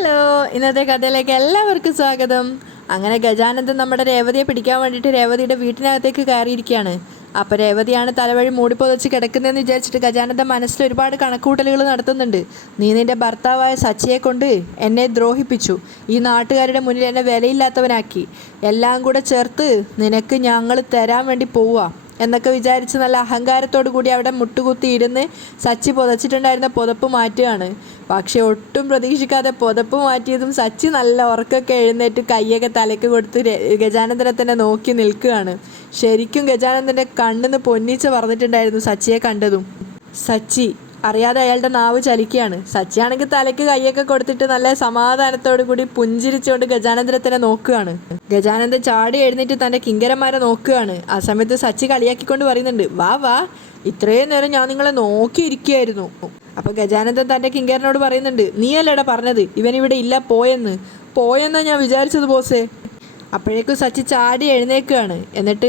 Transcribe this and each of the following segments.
Hello, ഇന്നത്തെ കഥയിലേക്ക് എല്ലാവർക്കും സ്വാഗതം. അങ്ങനെ ഗജാനന്ദൻ നമ്മുടെ രേവതിയെ പിടിക്കാൻ വേണ്ടിയിട്ട് രേവതിയുടെ വീട്ടിനകത്തേക്ക് കയറിയിരിക്കുകയാണ്. അപ്പോൾ രേവതിയാണ് തലവഴി മൂടിപ്പൊതച്ച് കിടക്കുന്നതെന്ന് വിചാരിച്ചിട്ട് ഗജാനന്ദൻ മനസ്സിൽ ഒരുപാട് കണക്കൂട്ടലുകൾ നടത്തുന്നുണ്ട്. നീ നിൻ്റെ ഭർത്താവായ സച്ചിയെ കൊണ്ട് എന്നെ ദ്രോഹിപ്പിച്ചു, ഈ നാട്ടുകാരുടെ മുന്നിൽ എന്നെ വിലയില്ലാത്തവനാക്കി, എല്ലാം കൂടെ ചേർത്ത് നിനക്ക് ഞങ്ങൾ തരാൻ വേണ്ടി പോവുക എന്നൊക്കെ വിചാരിച്ച് നല്ല അഹങ്കാരത്തോടു കൂടി അവിടെ മുട്ടുകുത്തി ഇരുന്ന് സച്ചി പുതച്ചിട്ടുണ്ടായിരുന്ന പുതപ്പ് മാറ്റുകയാണ്. പക്ഷെ ഒട്ടും പ്രതീക്ഷിക്കാതെ പുതപ്പ് മാറ്റിയതും സച്ചി നല്ല ഉറക്കൊക്കെ എഴുന്നേറ്റ് കൈയൊക്കെ തലയ്ക്ക് കൊടുത്ത് ഗജാനന്ദനെ തന്നെ നോക്കി നിൽക്കുകയാണ്. ശരിക്കും ഗജാനന്ദൻ്റെ കണ്ണിന്ന് പൊന്നീച്ച പറഞ്ഞിട്ടുണ്ടായിരുന്നു സച്ചിയെ കണ്ടതും. സച്ചി അറിയാതെ അയാളുടെ നാവ് ചലിക്കുകയാണ്. സച്ചിയാണെങ്കിൽ തലയ്ക്ക് കൈയൊക്കെ കൊടുത്തിട്ട് നല്ല സമാധാനത്തോടു കൂടി പുഞ്ചിരിച്ചുകൊണ്ട് ഗജാനന്ദനെ തന്നെ നോക്കുകയാണ്. ഗജാനന്ദൻ ചാടി എഴുന്നേറ്റ് തൻ്റെ കിങ്കരന്മാരെ നോക്കുകയാണ്. ആ സമയത്ത് സച്ചി കളിയാക്കിക്കൊണ്ട് പറയുന്നുണ്ട്, വാ വാ, ഇത്രയും നേരം ഞാൻ നിങ്ങളെ നോക്കിയിരിക്കുകയായിരുന്നു. അപ്പോൾ ഗജാനന്ദൻ തൻ്റെ കിങ്കരനോട് പറയുന്നുണ്ട്, നീയല്ലേടാ പറഞ്ഞത് ഇവനിവിടെ ഇല്ല, പോയെന്നാ ഞാൻ വിചാരിച്ചത് ബോസേ. അപ്പോഴേക്കും സച്ചി ചാടി എഴുന്നേൽക്കുകയാണ്. എന്നിട്ട്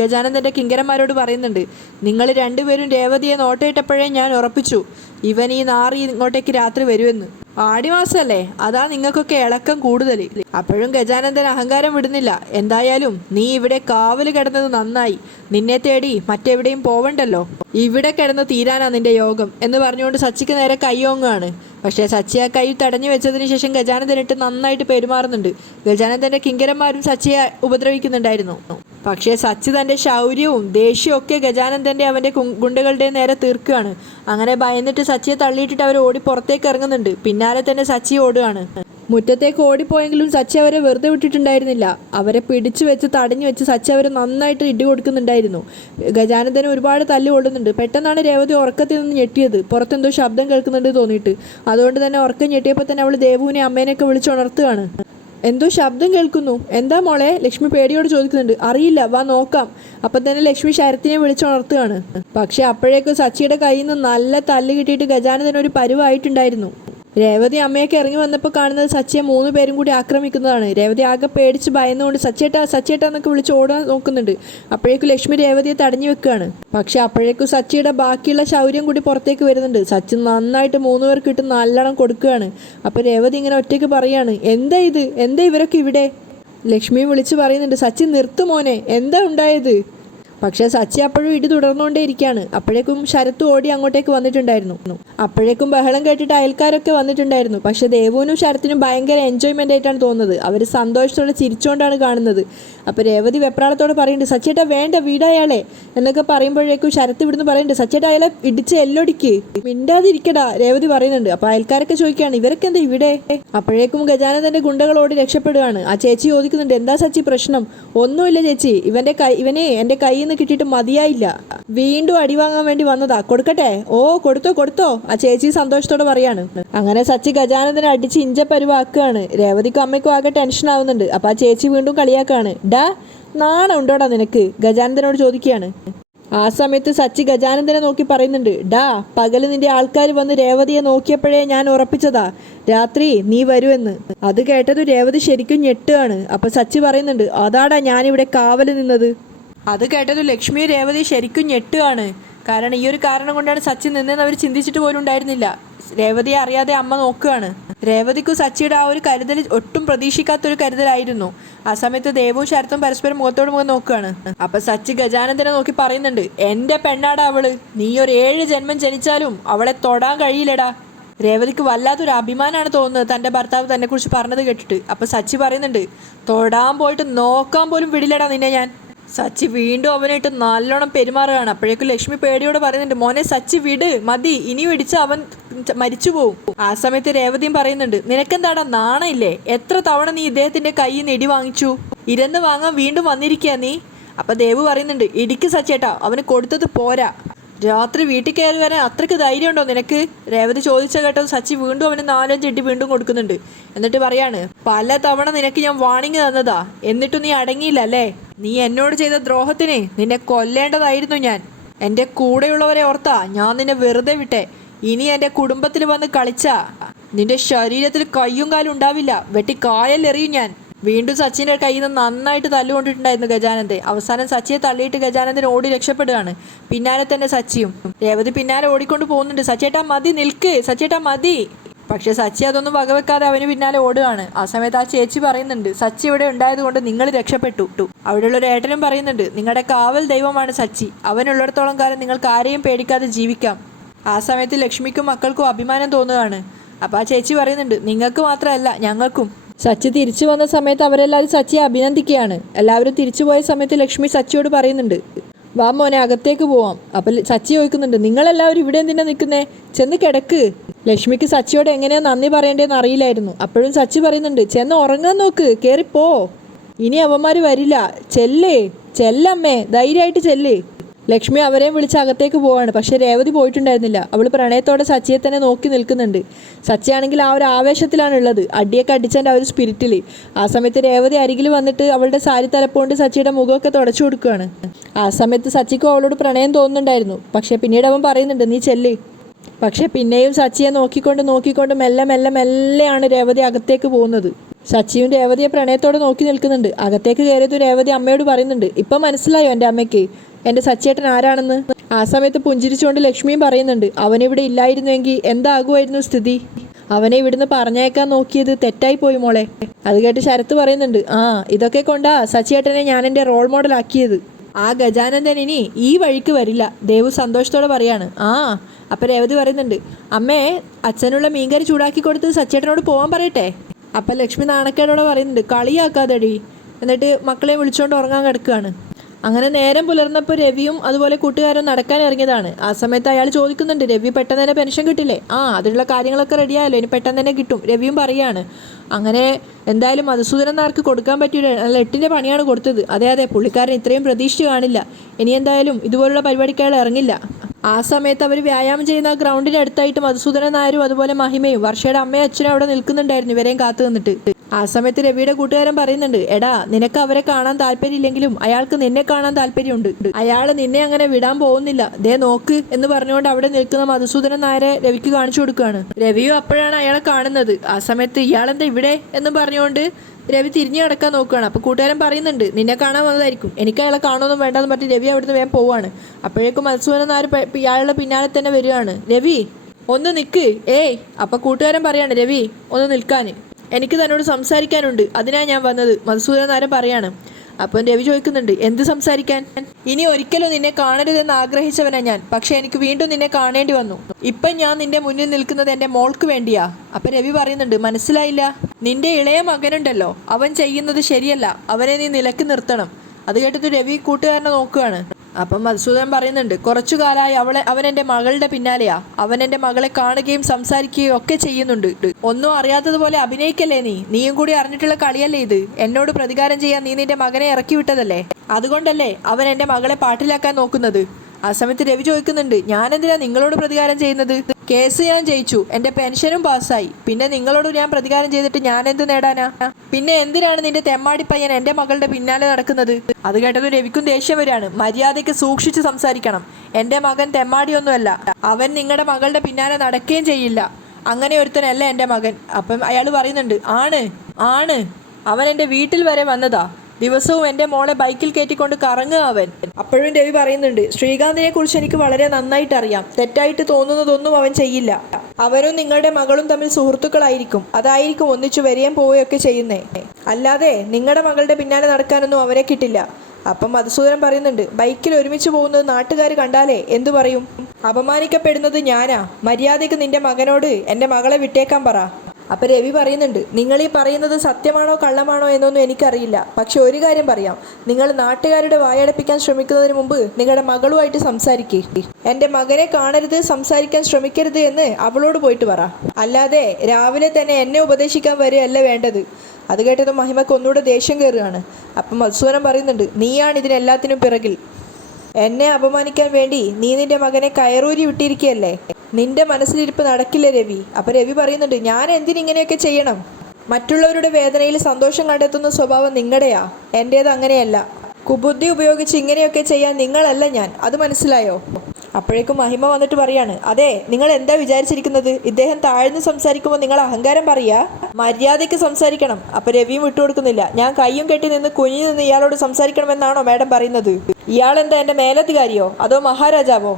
ഗജാനന്ദൻ്റെ കിങ്കരന്മാരോട് പറയുന്നുണ്ട്, നിങ്ങൾ രണ്ടുപേരും രേവതിയെ നോട്ടയിട്ടപ്പോഴേ ഞാൻ ഉറപ്പിച്ചു ഇവൻ ഈ നാറി ഇങ്ങോട്ടേക്ക് രാത്രി വരുമെന്ന്. ആടിമാസമല്ലേ, അതാ നിങ്ങൾക്കൊക്കെ ഇളക്കം കൂടുതൽ. അപ്പോഴും ഗജാനന്ദൻ അഹങ്കാരം വിടുന്നില്ല. എന്തായാലും നീ ഇവിടെ കാവൽ കിടന്നത് നന്നായി, നിന്നെ തേടി മറ്റെവിടെയും പോവണ്ടല്ലോ, ഇവിടെ കിടന്ന് തീരാനാ നിന്റെ യോഗം എന്ന് പറഞ്ഞുകൊണ്ട് സച്ചിക്ക് നേരെ കൈയോങ്ങുകയാണ്. പക്ഷേ സച്ചി ആ കൈ തടഞ്ഞു വെച്ചതിന് ശേഷം ഗജാനന്ദനിട്ട് നന്നായിട്ട് പെരുമാറുന്നുണ്ട്. ഗജാനന്ദൻ്റെ കിങ്കരന്മാരും സച്ചിയെ ഉപദ്രവിക്കുന്നുണ്ടായിരുന്നു. പക്ഷേ സച്ചി തൻ്റെ ശൗര്യവും ദേഷ്യവും ഒക്കെ ഗജാനന്ദൻ്റെ അവൻ്റെ ഗുണ്ടകളുടെ നേരെ തീർക്കുകയാണ്. അങ്ങനെ ഭയന്നിട്ട് സച്ചിയെ തള്ളിയിട്ടിട്ട് അവർ ഓടി പുറത്തേക്ക് ഇറങ്ങുന്നുണ്ട്. പിന്നാലെ തന്നെ സച്ചി ഓടുകയാണ്. മുറ്റത്തേക്ക് ഓടിപ്പോയെങ്കിലും സച്ചി അവരെ വെറുതെ വിട്ടിട്ടുണ്ടായിരുന്നില്ല. അവരെ പിടിച്ചു വെച്ച് തടഞ്ഞു വെച്ച് സച്ചി അവരെ നന്നായിട്ട് ഇടി കൊടുക്കുന്നുണ്ടായിരുന്നു. ഗജാനന്ദന് ഒരുപാട് തല്ല് കൊള്ളുന്നുണ്ട്. പെട്ടെന്നാണ് രേവതി ഉറക്കത്തിൽ നിന്ന് ഞെട്ടിയത്. പുറത്തെന്തോ ശബ്ദം കേൾക്കുന്നുണ്ട് തോന്നിയിട്ട്. അതുകൊണ്ട് തന്നെ ഉറക്കം ഞെട്ടിയപ്പോൾ തന്നെ അവൾ ദേവുവിനെ അമ്മേനെയൊക്കെ വിളിച്ചുണർത്തുകയാണ്. എന്തോ ശബ്ദം കേൾക്കുന്നു, എന്താ മോളെ? ലക്ഷ്മി പേടിയോട് ചോദിക്കുന്നുണ്ട്. അറിയില്ല, വാ നോക്കാം. അപ്പം തന്നെ ലക്ഷ്മി ശരത്തിനെ വിളിച്ചുണർത്തുകയാണ്. പക്ഷെ അപ്പോഴേക്കും സച്ചിയുടെ കയ്യിൽ നിന്ന് നല്ല തല്ല് കിട്ടിയിട്ട് ഗജാനന്ദൻ ഒരു പരുവായിട്ടുണ്ടായിരുന്നു. രേവതി അമ്മയൊക്കെ ഇറങ്ങി വന്നപ്പോൾ കാണുന്നത് സച്ചിയെ 3 പേരും കൂടി ആക്രമിക്കുന്നതാണ്. രേവതി ആകെ പേടിച്ച് ഭയന്നുകൊണ്ട് സച്ചേട്ടാ എന്നൊക്കെ വിളിച്ച് ഓടാൻ നോക്കുന്നുണ്ട്. അപ്പോഴേക്കും ലക്ഷ്മി രേവതിയെ തടഞ്ഞു വെക്കുകയാണ്. പക്ഷെ അപ്പോഴേക്കും സച്ചിയുടെ ബാക്കിയുള്ള ശൗര്യം കൂടി പുറത്തേക്ക് വരുന്നുണ്ട്. സച്ചി നന്നായിട്ട് 3 പേർക്ക് ഇട്ട് നല്ലോണം കൊടുക്കുകയാണ്. അപ്പോൾ രേവതി ഇങ്ങനെ ഒറ്റയ്ക്ക് പറയാണ്, എന്താ ഇവരൊക്കെ ഇവിടെ? ലക്ഷ്മി വിളിച്ച് പറയുന്നുണ്ട്, സച്ചി നിർത്ത് മോനെ, എന്താ ഉണ്ടായത്? പക്ഷേ സച്ചി അപ്പോഴും ഇടി തുടർന്നുകൊണ്ടേയിരിക്കുകയാണ്. അപ്പോഴേക്കും ശരത്ത് ഓടി അങ്ങോട്ടേക്ക് വന്നിട്ടുണ്ടായിരുന്നു. അപ്പോഴേക്കും ബഹളം കേട്ടിട്ട് അയൽക്കാരൊക്കെ വന്നിട്ടുണ്ടായിരുന്നു. പക്ഷേ ദേവുവിനും ശരത്തിനും ഭയങ്കര എൻജോയ്മെൻ്റ് ആയിട്ടാണ് തോന്നുന്നത്. അവർ സന്തോഷത്തോടെ ചിരിച്ചുകൊണ്ടാണ് കാണുന്നത്. അപ്പോൾ രേവതി വെപ്രാളത്തോടെ പറയുന്നുണ്ട്, സച്ചേട്ടാ വേണ്ട, വീടയാളെ എന്നൊക്കെ പറയുമ്പോഴേക്കും ശരത്ത് ഇവിടുന്ന് പറയുന്നുണ്ട്, സച്ചേട്ടാ അയാളെ ഇടിച്ച് എല്ലൊടിക്ക്, മിണ്ടാതിരിക്കടാ രേവതി പറയുന്നുണ്ട്. അപ്പോൾ അയൽക്കാരൊക്കെ ചോദിക്കുകയാണ്, ഇവരൊക്കെ എന്താ ഇവിടെ? അപ്പോഴേക്കും ഗജാനന്ദൻ്റെ ഗുണ്ടകളോട് രക്ഷപ്പെടുകയാണ്. ആ ചേച്ചി ചോദിക്കുന്നുണ്ട്, എന്താ സച്ചി പ്രശ്നം? ഒന്നുമില്ല ചേച്ചി, ഇവനെ എൻ്റെ കയ്യിൽ നിന്ന് കിട്ടിയിട്ട് മതിയായില്ല, വീണ്ടും അടിവാങ്ങാൻ വേണ്ടി വന്നതാ, കൊടുക്കട്ടെ? ഓ കൊടുത്തോ ആ ചേച്ചി സന്തോഷത്തോടെ പറയാണ്. അങ്ങനെ സച്ചി ഗജാനന്ദനെ അടിച്ച് ഇഞ്ചപ്പരുവാക്കുകയാണ്. രേവതിക്കും അമ്മയ്ക്കും ആകെ ടെൻഷൻ ആവുന്നുണ്ട്. അപ്പോൾ ആ ചേച്ചി വീണ്ടും കളിയാക്കാണ്. ഡാ, നാണം ഉണ്ടോടാ നിനക്ക്? ഗജാനന്ദനോട് ചോദിക്കുകയാണ്. ആ സമയത്ത് സച്ചി ഗജാനന്ദനെ നോക്കി പറയുന്നുണ്ട്, ഡാ, പകല് നിന്റെ ആൾക്കാർ വന്ന് രേവതിയെ നോക്കിയപ്പോഴേ ഞാൻ ഉറപ്പിച്ചതാ രാത്രി നീ വരുമെന്ന്. അത് കേട്ടത് രേവതി ശരിക്കും ഞെട്ടുകയാണ്. അപ്പോൾ സച്ചി പറയുന്നുണ്ട്, അതാടാ ഞാനിവിടെ കാവല് നിന്നത്. അത് കേട്ടത് ലക്ഷ്മി രേവതി ശരിക്കും ഞെട്ടുകയാണ്. കാരണം ഈ ഒരു കാരണം കൊണ്ടാണ് സച്ചി നിന്നെന്ന് അവർ ചിന്തിച്ചിട്ട് പോലും ഉണ്ടായിരുന്നില്ല. രേവതിയെ അറിയാതെ അമ്മ നോക്കുകയാണ്. രേവതിക്കും സച്ചിയുടെ ആ ഒരു കരുതൽ ഒട്ടും പ്രതീക്ഷിക്കാത്തൊരു കരുതലായിരുന്നു. ആ സമയത്ത് ദേവും ശരത്തും പരസ്പരം മുഖത്തോട് മുഖം നോക്കുകയാണ്. അപ്പം സച്ചി ഗജാനന്ദനെ നോക്കി പറയുന്നുണ്ട്, എൻ്റെ പെണ്ണാടാ അവള്, നീ ഒരു 7 ജന്മം ജനിച്ചാലും അവളെ തൊടാൻ കഴിയില്ലടാ. രേവതിക്ക് വല്ലാത്തൊരു അഭിമാനമാണ് തോന്നുന്നത് തൻ്റെ ഭർത്താവ് തന്നെക്കുറിച്ച് പറഞ്ഞത് കേട്ടിട്ട്. അപ്പം സച്ചി പറയുന്നുണ്ട്, തൊടാൻ പോയിട്ട് നോക്കാൻ പോലും വിടില്ലടാ നിന്നെ ഞാൻ. സച്ചി വീണ്ടും അവനായിട്ട് നല്ലോണം പെരുമാറുകയാണ്. അപ്പോഴേക്കും ലക്ഷ്മി പേടിയോട് പറയുന്നുണ്ട്, മോനെ സച്ചി വിട്, മതി, ഇനി ഇടിച്ച് അവൻ മരിച്ചു പോവും. ആ സമയത്ത് രേവതിയും പറയുന്നുണ്ട്, നിനക്കെന്താടാ നാണയില്ലേ? എത്ര തവണ നീ ഇദ്ദേഹത്തിൻ്റെ കയ്യിൽ നിന്ന് ഇടി വാങ്ങിച്ചു, ഇരന്ന് വാങ്ങാൻ വീണ്ടും വന്നിരിക്കുക നീ. അപ്പം ദേവ് പറയുന്നുണ്ട്, ഇടിക്ക് സച്ചേട്ടാ, അവന് കൊടുത്തത് പോരാ, രാത്രി വീട്ടിൽ കയറി വരാൻ അത്രയ്ക്ക് ധൈര്യമുണ്ടോ നിനക്ക്? രേവതി ചോദിച്ച കേട്ടോ സച്ചി വീണ്ടും അവന് 4-5 ഇടി വീണ്ടും കൊടുക്കുന്നുണ്ട്. എന്നിട്ട് പറയാണ്, പല തവണ നിനക്ക് ഞാൻ വാണിംഗ് തന്നതാ, എന്നിട്ടും നീ അടങ്ങിയില്ല അല്ലേ? നീ എന്നോട് ചെയ്ത ദ്രോഹത്തിന് നിന്നെ കൊല്ലേണ്ടതായിരുന്നു ഞാൻ. എൻ്റെ കൂടെയുള്ളവരെ ഓർത്താ ഞാൻ നിന്നെ വെറുതെ വിട്ടെ. ഇനി എൻ്റെ കുടുംബത്തിൽ വന്ന് കളിച്ചാ നിന്റെ ശരീരത്തിൽ കയ്യും കാലും ഉണ്ടാവില്ല, വെട്ടി കായലെറിയും ഞാൻ. വീണ്ടും സച്ചിൻ്റെ കയ്യിൽ നിന്ന് നന്നായിട്ട് തല്ലുകൊണ്ടിട്ടുണ്ടായിരുന്നു ഗജാനന്ദൻ. അവസാനം സച്ചിയെ തള്ളിയിട്ട് ഗജാനന്ദൻ ഓടി രക്ഷപ്പെടുകയാണ്. പിന്നാലെ തന്നെ സച്ചിയും. രേവതി പിന്നാലെ ഓടിക്കൊണ്ട് പോകുന്നുണ്ട്. സച്ചേട്ടാ മതി, നിൽക്ക്, സച്ചേട്ടാ മതി. പക്ഷെ സച്ചി അതൊന്നും വകവെക്കാതെ അവന് പിന്നാലെ ഓടുകയാണ്. ആ സമയത്ത് ആ ചേച്ചി പറയുന്നുണ്ട്, സച്ചി ഇവിടെ ഉണ്ടായതുകൊണ്ട് നിങ്ങൾ രക്ഷപ്പെട്ടു. അവിടെയുള്ള ഒരു ഏട്ടനും പറയുന്നുണ്ട്, നിങ്ങളുടെ കാവൽ ദൈവമാണ് സച്ചി, അവനുള്ളിടത്തോളം കാലം നിങ്ങൾക്ക് ആരെയും പേടിക്കാതെ ജീവിക്കാം. ആ സമയത്ത് ലക്ഷ്മിക്കും മക്കൾക്കും അഭിമാനം തോന്നുകയാണ്. അപ്പോൾ ആ ചേച്ചി പറയുന്നുണ്ട്, നിങ്ങൾക്ക് മാത്രമല്ല ഞങ്ങൾക്കും. സച്ചി തിരിച്ചു വന്ന സമയത്ത് അവരെല്ലാവരും സച്ചിയെ അഭിനന്ദിക്കുകയാണ്. എല്ലാവരും തിരിച്ചു പോയ സമയത്ത് ലക്ഷ്മി സച്ചിയോട് പറയുന്നുണ്ട്, വാ മോനെ അകത്തേക്ക് പോവാം. അപ്പം സച്ചി ചോദിക്കുന്നുണ്ട്, നിങ്ങളെല്ലാവരും ഇവിടെ എന്തിനാ നിൽക്കുന്നേ, ചെന്ന് കിടക്ക്. ലക്ഷ്മിക്ക് സച്ചിയോട് എങ്ങനെയാ നന്ദി പറയേണ്ടതെന്ന് അറിയില്ലായിരുന്നു. അപ്പോഴും സച്ചി പറയുന്നുണ്ട്, ചെന്ന് ഉറങ്ങാൻ നോക്ക്, കയറിപ്പോ, ഇനി അവന്മാർ വരില്ല, ചെല്ലമ്മേ, ധൈര്യമായിട്ട് ചെല്ല്. ലക്ഷ്മി അവരെയും വിളിച്ച് അകത്തേക്ക് പോവാണ്. പക്ഷേ രേവതി പോയിട്ടുണ്ടായിരുന്നില്ല. അവൾ പ്രണയത്തോടെ സച്ചിയെ തന്നെ നോക്കി നിൽക്കുന്നുണ്ട്. സച്ചിയാണെങ്കിൽ ആ ഒരു ആവേശത്തിലാണ് ഉള്ളത്, അടിയൊക്കെ അടിച്ചതിൻ്റെ ആ ഒരു സ്പിരിറ്റിൽ. ആ സമയത്ത് രേവതി അരികിൽ വന്നിട്ട് അവളുടെ സാരി തലപ്പോണ്ട് സച്ചിയുടെ മുഖമൊക്കെ തുടച്ചു കൊടുക്കുകയാണ്. ആ സമയത്ത് സച്ചിക്കും അവളോട് പ്രണയം തോന്നുന്നുണ്ടായിരുന്നു. പക്ഷേ പിന്നീട് അവൻ പറയുന്നുണ്ട്, നീ ചെല്ല്. പക്ഷേ പിന്നെയും സച്ചിയെ നോക്കിക്കൊണ്ട് മെല്ലെയാണ് രേവതി അകത്തേക്ക് പോകുന്നത്. സച്ചിയും രേവതിയെ പ്രണയത്തോടെ നോക്കി നിൽക്കുന്നുണ്ട്. അകത്തേക്ക് കയറിയത് രേവതി അമ്മയോട് പറയുന്നുണ്ട്, ഇപ്പം മനസ്സിലായോ എൻ്റെ അമ്മയ്ക്ക് എൻ്റെ സച്ചിയേട്ടൻ ആരാണെന്ന്. ആ സമയത്ത് പുഞ്ചിരിച്ചുകൊണ്ട് ലക്ഷ്മിയും പറയുന്നുണ്ട്, അവനിവിടെ ഇല്ലായിരുന്നുവെങ്കിൽ എന്താകുമായിരുന്നു സ്ഥിതി, അവനെ ഇവിടുന്ന് പറഞ്ഞേക്കാൻ നോക്കിയത് തെറ്റായി പോയി മോളെ. അത് കേട്ട് ശരത്ത് പറയുന്നുണ്ട്, ഇതൊക്കെ കൊണ്ടാ സച്ചിയേട്ടനെ ഞാൻ എൻ്റെ റോൾ മോഡലാക്കിയത്. ആ ഗജാനന്ദൻ ഇനി ഈ വഴിക്ക് വരില്ല, ദേവു സന്തോഷത്തോടെ പറയാണ്. അപ്പം രേവതി പറയുന്നുണ്ട്, അമ്മേ അച്ഛനുള്ള മീൻകറി ചൂടാക്കി കൊടുത്ത് സച്ചിയേട്ടനോട് പോകാൻ പറയട്ടെ. അപ്പം ലക്ഷ്മി നാണക്കേടോടെ പറയുന്നുണ്ട്, കളിയാക്കാതെടി. എന്നിട്ട് മക്കളെ വിളിച്ചുകൊണ്ട് ഉറങ്ങാൻ കിടക്കുകയാണ്. അങ്ങനെ നേരം പുലർന്നപ്പോൾ രവിയും അതുപോലെ കൂട്ടുകാരും നടക്കാൻ ഇറങ്ങിയതാണ്. ആ സമയത്ത് അയാൾ ചോദിക്കുന്നുണ്ട്, രവി പെട്ടെന്ന് തന്നെ പെൻഷൻ കിട്ടില്ലേ? അതിനുള്ള കാര്യങ്ങളൊക്കെ റെഡിയായല്ലോ, ഇനി പെട്ടെന്ന് തന്നെ കിട്ടും. രവിയും പറയാണ്. അങ്ങനെ എന്തായാലും മധുസൂദനൻ നാർക്ക് കൊടുക്കാൻ പറ്റിയ നല്ല 8ൻ്റെ പണിയാണ് കൊടുത്തത്. അതെ, പുള്ളിക്കാരൻ ഇത്രയും പ്രതീക്ഷിച്ച് കാണില്ല. ഇനി എന്തായാലും ഇതുപോലുള്ള പരിപാടിക്ക് അയാൾ ഇറങ്ങില്ല. ആ സമയത്ത് അവർ വ്യായാമം ചെയ്യുന്ന ഗ്രൗണ്ടിൻ്റെ അടുത്തായിട്ട് മധുസൂദനൻ നായരും അതുപോലെ മഹിമയും വർഷയുടെ അമ്മയും അച്ഛനും അവിടെ നിൽക്കുന്നുണ്ടായിരുന്നു, ഇവരെയും കാത്തു നിന്നിട്ട്. ആ സമയത്ത് രവിയുടെ കൂട്ടുകാരൻ പറയുന്നുണ്ട്, എടാ നിനക്ക് അവരെ കാണാൻ താല്പര്യമില്ലെങ്കിലും അയാൾക്ക് നിന്നെ കാണാൻ താല്പര്യമുണ്ട്, അയാൾ നിന്നെ അങ്ങനെ വിടാൻ പോകുന്നില്ല, ദേ നോക്ക് എന്ന് പറഞ്ഞുകൊണ്ട് അവിടെ നിൽക്കുന്ന മധുസൂദനൻ നായരെ രവിക്ക് കാണിച്ചു കൊടുക്കുകയാണ്. രവിയും അപ്പോഴാണ് അയാളെ കാണുന്നത്. ആ സമയത്ത് ഇയാളെന്താ ഇവിടെ എന്ന് പറഞ്ഞുകൊണ്ട് രവി തിരിഞ്ഞു കിടക്കാൻ നോക്കുകയാണ്. അപ്പോൾ കൂട്ടുകാരൻ പറയുന്നുണ്ട്, നിന്നെ കാണാൻ വന്നതായിരിക്കും, എനിക്ക് അയാളെ കാണുമൊന്നും വേണ്ടെന്ന് പറഞ്ഞ് രവി അവിടുന്ന് വേഗം പോവാണ്. അപ്പോഴേക്കും മധുസൂദനൻ നായർ ഇയാളുടെ പിന്നാലെ തന്നെ വരികയാണ്. രവി ഒന്ന് നിൽക്ക്. അപ്പോൾ കൂട്ടുകാരൻ പറയാണ്, രവി ഒന്ന് നിൽക്കാൻ, എനിക്ക് തന്നോട് സംസാരിക്കാനുണ്ട്, അതിനാണ് ഞാൻ വന്നത്. മധുസൂദനൻ നായർ പറയാണ്. അപ്പം രവി ചോദിക്കുന്നുണ്ട്, എന്ത് സംസാരിക്കാൻ? ഇനി ഒരിക്കലും നിന്നെ കാണരുതെന്ന് ആഗ്രഹിച്ചവനാ ഞാൻ, പക്ഷെ എനിക്ക് വീണ്ടും നിന്നെ കാണേണ്ടി വന്നു. ഇപ്പം ഞാൻ നിന്റെ മുന്നിൽ നിൽക്കുന്നത് എൻ്റെ മോൾക്ക് വേണ്ടിയാ. അപ്പം രവി പറയുന്നുണ്ട്, മനസ്സിലായില്ല. നിന്റെ ഇളയ മകനുണ്ടല്ലോ, അവൻ ചെയ്യുന്നത് ശരിയല്ല, അവനെ നീ നിലക്ക് നിർത്തണം. അത് കേട്ടിട്ട് രവി കൂട്ടുകാരനെ നോക്കുകയാണ്. അപ്പം മധുസൂദനൻ പറയുന്നുണ്ട്, കുറച്ചു കാലമായി അവൻ എൻ്റെ മകളുടെ പിന്നാലെയാ, അവൻ എൻ്റെ മകളെ കാണുകയും സംസാരിക്കുകയും ഒക്കെ ചെയ്യുന്നുണ്ട്. ഒന്നും അറിയാത്തതുപോലെ അഭിനയിക്കല്ലേ നീയും കൂടി അറിഞ്ഞിട്ടുള്ള കളിയല്ലേ ഇത്? എന്നോട് പ്രതികാരം ചെയ്യാൻ നീ നിന്റെ മകനെ ഇറക്കി വിട്ടതല്ലേ, അതുകൊണ്ടല്ലേ അവൻ എൻ്റെ മകളെ പാട്ടിലാക്കാൻ നോക്കുന്നത്. ആ സമയത്ത് രവി ചോദിക്കുന്നുണ്ട്, ഞാനെന്തിനാ നിങ്ങളോട് പ്രതികാരം ചെയ്യുന്നത്? കേസ് ഞാൻ ജയിച്ചു, എൻ്റെ പെൻഷനും പാസ്സായി, പിന്നെ നിങ്ങളോട് ഞാൻ പ്രതികാരം ചെയ്തിട്ട് ഞാൻ എന്ത് നേടാനാ? പിന്നെ എന്തിനാണ് നിന്റെ തെമ്മാടി പയ്യൻ എൻ്റെ മകളുടെ പിന്നാലെ നടക്കുന്നത്? അത് കേട്ടത് രവിക്കും ദേഷ്യം വരികയാണ്. മര്യാദയ്ക്ക് സൂക്ഷിച്ച് സംസാരിക്കണം. എൻ്റെ മകൻ തെമ്മാടിയൊന്നുമല്ല, അവൻ നിങ്ങളുടെ മകളുടെ പിന്നാലെ നടക്കുകയും ചെയ്യില്ല. അങ്ങനെ ഒരുത്തനല്ല എൻ്റെ മകൻ. അപ്പം അയാൾ പറയുന്നുണ്ട്, ആണ് അവൻ എൻ്റെ വീട്ടിൽ വരെ വന്നതാ, ദിവസവും എൻ്റെ മോളെ ബൈക്കിൽ കയറ്റിക്കൊണ്ട് കറങ്ങുക അവൻ. അപ്പോഴും രവി പറയുന്നുണ്ട്, ശ്രീകാന്തിനെ കുറിച്ച് എനിക്ക് വളരെ നന്നായിട്ട് അറിയാം, തെറ്റായിട്ട് തോന്നുന്നതൊന്നും അവൻ ചെയ്യില്ല. അവരും നിങ്ങളുടെ മകളും തമ്മിൽ സുഹൃത്തുക്കളായിരിക്കും, അതായിരിക്കും ഒന്നിച്ചു വരികയും പോവുകയൊക്കെ ചെയ്യുന്നേ, അല്ലാതെ നിങ്ങളുടെ മകളുടെ പിന്നാലെ നടക്കാനൊന്നും അവരെ കിട്ടില്ല. അപ്പം മധുസൂദനൻ പറയുന്നുണ്ട്, ബൈക്കിൽ ഒരുമിച്ച് പോകുന്നത് നാട്ടുകാർ കണ്ടാലേ എന്തു പറയും? അപമാനിക്കപ്പെടുന്നത് ഞാനാ. മര്യാദയ്ക്ക് നിന്റെ മകനോട് എൻ്റെ മകളെ വിട്ടേക്കാൻ പറ. അപ്പം രവി പറയുന്നുണ്ട്, നിങ്ങൾ ഈ പറയുന്നത് സത്യമാണോ കള്ളമാണോ എന്നൊന്നും എനിക്കറിയില്ല, പക്ഷെ ഒരു കാര്യം പറയാം, നിങ്ങൾ നാട്ടുകാരുടെ വായടപ്പിക്കാൻ ശ്രമിക്കുന്നതിന് മുമ്പ് നിങ്ങളുടെ മകളുമായിട്ട് സംസാരിക്കുക. എൻ്റെ മകനെ കാണരുത്, സംസാരിക്കാൻ ശ്രമിക്കരുത് എന്ന് അവളോട് പോയിട്ട് പറ, അല്ലാതെ രാവിലെ തന്നെ എന്നെ ഉപദേശിക്കാൻ വരികയല്ല വേണ്ടത്. അത് കേട്ടത് മഹിമക്ക് ഒന്നുകൂടെ ദേഷ്യം കയറുകയാണ്. അപ്പം മധുസൂദനൻ പറയുന്നുണ്ട്, നീയാണ് ഇതിനെല്ലാത്തിനും പിറകിൽ. എന്നെ അപമാനിക്കാൻ വേണ്ടി നീ നിന്റെ മകനെ കയറൂരി വിട്ടിരിക്കുകയല്ലേ, നിന്റെ മനസ്സിലിരിപ്പ് നടക്കില്ല രവി. അപ്പം രവി പറയുന്നുണ്ട്, ഞാൻ എന്തിനിങ്ങനെയൊക്കെ ചെയ്യണം? മറ്റുള്ളവരുടെ വേദനയിൽ സന്തോഷം കണ്ടെത്തുന്ന സ്വഭാവം നിങ്ങളുടെയാ, എൻ്റേത് അങ്ങനെയല്ല. കുബുദ്ധി ഉപയോഗിച്ച് ഇങ്ങനെയൊക്കെ ചെയ്യാൻ നിങ്ങളല്ല ഞാൻ, അത് മനസ്സിലായോ? അപ്പോഴേക്കും മഹിമ വന്നിട്ട് പറയാണ്, അതെ, നിങ്ങൾ എന്താ വിചാരിച്ചിരിക്കുന്നത്? ഇദ്ദേഹം താഴ്ന്ന് സംസാരിക്കുമ്പോൾ നിങ്ങൾ അഹങ്കാരം പറയാ, മര്യാദയ്ക്ക് സംസാരിക്കണം. അപ്പം രവിയും വിട്ടുകൊടുക്കുന്നില്ല. ഞാൻ കയ്യും കെട്ടി നിന്ന് കുഞ്ഞു നിന്ന് ഇയാളോട് സംസാരിക്കണമെന്നാണോ മാഡം പറയുന്നത്? ഇയാളെന്താ എൻ്റെ മേലധികാരിയോ അതോ മഹാരാജാവോ?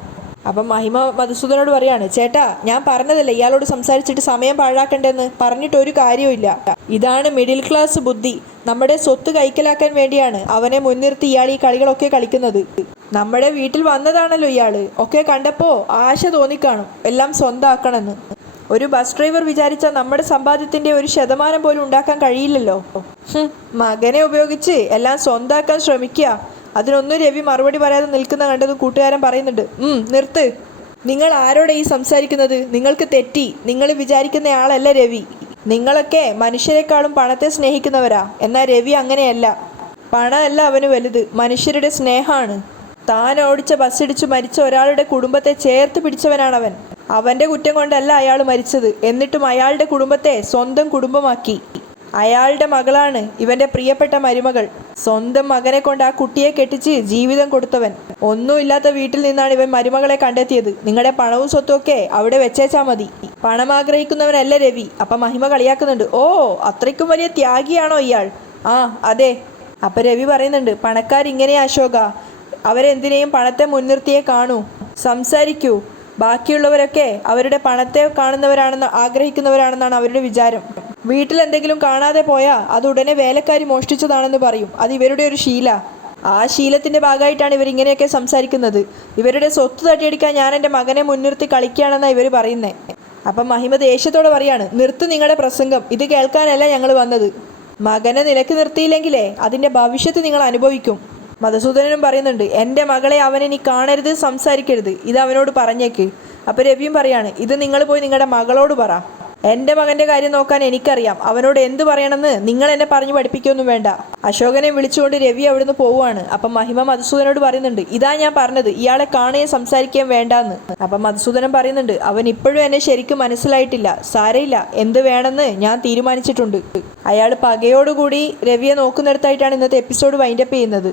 അപ്പം മഹിമ മധുസൂദനോട് പറയാണ്, ചേട്ടാ ഞാൻ പറഞ്ഞതല്ലേ ഇയാളോട് സംസാരിച്ചിട്ട് സമയം പാഴാക്കണ്ടെന്ന്, പറഞ്ഞിട്ട് ഒരു കാര്യവുമില്ല. ഇതാണ് മിഡിൽ ക്ലാസ് ബുദ്ധി. നമ്മുടെ സ്വത്ത് കൈക്കലാക്കാൻ വേണ്ടിയാണ് അവനെ മുൻനിർത്തി ഇയാൾ ഈ കളികളൊക്കെ കളിക്കുന്നത്. നമ്മുടെ വീട്ടിൽ വന്നതാണല്ലോ ഇയാള്, ഒക്കെ കണ്ടപ്പോൾ ആശ തോന്നിക്കാണും എല്ലാം സ്വന്തമാക്കണമെന്ന്. ഒരു ബസ് ഡ്രൈവർ വിചാരിച്ചാൽ നമ്മുടെ സമ്പാദ്യത്തിൻ്റെ 1% പോലും ഉണ്ടാക്കാൻ കഴിയില്ലല്ലോ. മകനെ ഉപയോഗിച്ച് എല്ലാം സ്വന്തമാക്കാൻ ശ്രമിക്കുക. അതിനൊന്നും രവി മറുപടി പറയാതെ നിൽക്കുന്ന കണ്ടത് കൂട്ടുകാരൻ പറയുന്നുണ്ട്. നിർത്ത്, നിങ്ങൾ ആരോടെ ഈ സംസാരിക്കുന്നത്? നിങ്ങൾക്ക് തെറ്റി. നിങ്ങൾ വിചാരിക്കുന്ന ആളല്ല രവി. നിങ്ങളൊക്കെ മനുഷ്യരെക്കാളും പണത്തെ സ്നേഹിക്കുന്നവരാ. എന്നാൽ രവി അങ്ങനെയല്ല. പണമല്ല അവന് വലുത്, മനുഷ്യരുടെ സ്നേഹമാണ്. താൻ ഓടിച്ച ബസ്സിടിച്ചു മരിച്ച ഒരാളുടെ കുടുംബത്തെ ചേർത്ത് പിടിച്ചവനാണവൻ. അവൻ്റെ കുറ്റം കൊണ്ടല്ല അയാൾ മരിച്ചത്, എന്നിട്ടും അയാളുടെ കുടുംബത്തെ സ്വന്തം കുടുംബമാക്കി. അയാളുടെ മകളാണ് ഇവൻ്റെ പ്രിയപ്പെട്ട മരുമകൾ. സ്വന്തം മകനെ കൊണ്ട് ആ കുട്ടിയെ കെട്ടിച്ച് ജീവിതം കൊടുത്തവൻ. ഒന്നുമില്ലാത്ത വീട്ടിൽ നിന്നാണ് ഇവൻ മരുമകളെ കണ്ടെത്തിയത്. നിങ്ങളുടെ പണവും സ്വത്തും ഒക്കെ അവിടെ വെച്ചേച്ചാൽ മതി. പണം ആഗ്രഹിക്കുന്നവനല്ല രവി. അപ്പം മഹിമ കളിയാക്കുന്നുണ്ട്. ഓ, അത്രയ്ക്കും വലിയ ത്യാഗിയാണോ ഇയാൾ? ആ അതെ. അപ്പം രവി പറയുന്നുണ്ട്, പണക്കാരിങ്ങനെയാ അശോക, അവരെന്തിനേയും പണത്തെ മുൻനിർത്തിയേ കാണൂ. സംസാരിക്കൂ. ബാക്കിയുള്ളവരൊക്കെ അവരുടെ പണത്തെ കാണുന്നവരാണെന്ന് ആഗ്രഹിക്കുന്നവരാണെന്നാണ് അവരുടെ വിചാരം. വീട്ടിൽ എന്തെങ്കിലും കാണാതെ പോയാൽ അത് ഉടനെ വേലക്കാരി മോഷ്ടിച്ചതാണെന്ന് പറയും. അത് ഇവരുടെ ഒരു ശീല. ആ ശീലത്തിൻ്റെ ഭാഗമായിട്ടാണ് ഇവരിങ്ങനെയൊക്കെ സംസാരിക്കുന്നത്. ഇവരുടെ സ്വത്ത് തട്ടിയെടുക്കാൻ ഞാൻ എൻ്റെ മകനെ മുൻനിർത്തി കളിക്കുകയാണെന്നാണ് ഇവർ പറയുന്നത്. അപ്പം മഹിമ ദേഷ്യത്തോടെ പറയാണ്, നിർത്ത് നിങ്ങളുടെ പ്രസംഗം. ഇത് കേൾക്കാനല്ല ഞങ്ങൾ വന്നത്. മകനെ നിലക്ക് നിർത്തിയില്ലെങ്കിലേ അതിൻ്റെ ഭവിഷ്യത്ത് നിങ്ങൾ അനുഭവിക്കും. മധുസൂദനനും പറയുന്നുണ്ട്, എൻ്റെ മകളെ അവനിനി കാണരുത്, സംസാരിക്കരുത്. ഇത് അവനോട് പറഞ്ഞേക്ക്. അപ്പോൾ രവിയും പറയാണ്, ഇത് നിങ്ങൾ പോയി നിങ്ങളുടെ മകളോട് പറ. എൻ്റെ മകൻ്റെ കാര്യം നോക്കാൻ എനിക്കറിയാം. അവനോട് എന്ത് പറയണമെന്ന് നിങ്ങൾ എന്നെ പറഞ്ഞു പഠിപ്പിക്കൊന്നും വേണ്ട. അശോകനെ വിളിച്ചുകൊണ്ട് രവി അവിടുന്ന് പോവുകയാണ്. അപ്പം മഹിമ മധുസൂദനോട് പറയുന്നുണ്ട്, ഇതാ ഞാൻ പറഞ്ഞത്, ഇയാളെ കാണുകയും സംസാരിക്കുകയും വേണ്ടാന്ന്. അപ്പം മധുസൂദനൻ പറയുന്നുണ്ട്, അവൻ ഇപ്പോഴും എന്നെ ശരിക്കും മനസ്സിലായിട്ടില്ല. സാരയില്ല, എന്ത് വേണമെന്ന് ഞാൻ തീരുമാനിച്ചിട്ടുണ്ട്. അയാൾ പകയോടുകൂടി രവിയെ നോക്കുന്നിടത്തായിട്ടാണ് ഇന്നത്തെ എപ്പിസോഡ് വൈൻഡപ്പ് ചെയ്യുന്നത്.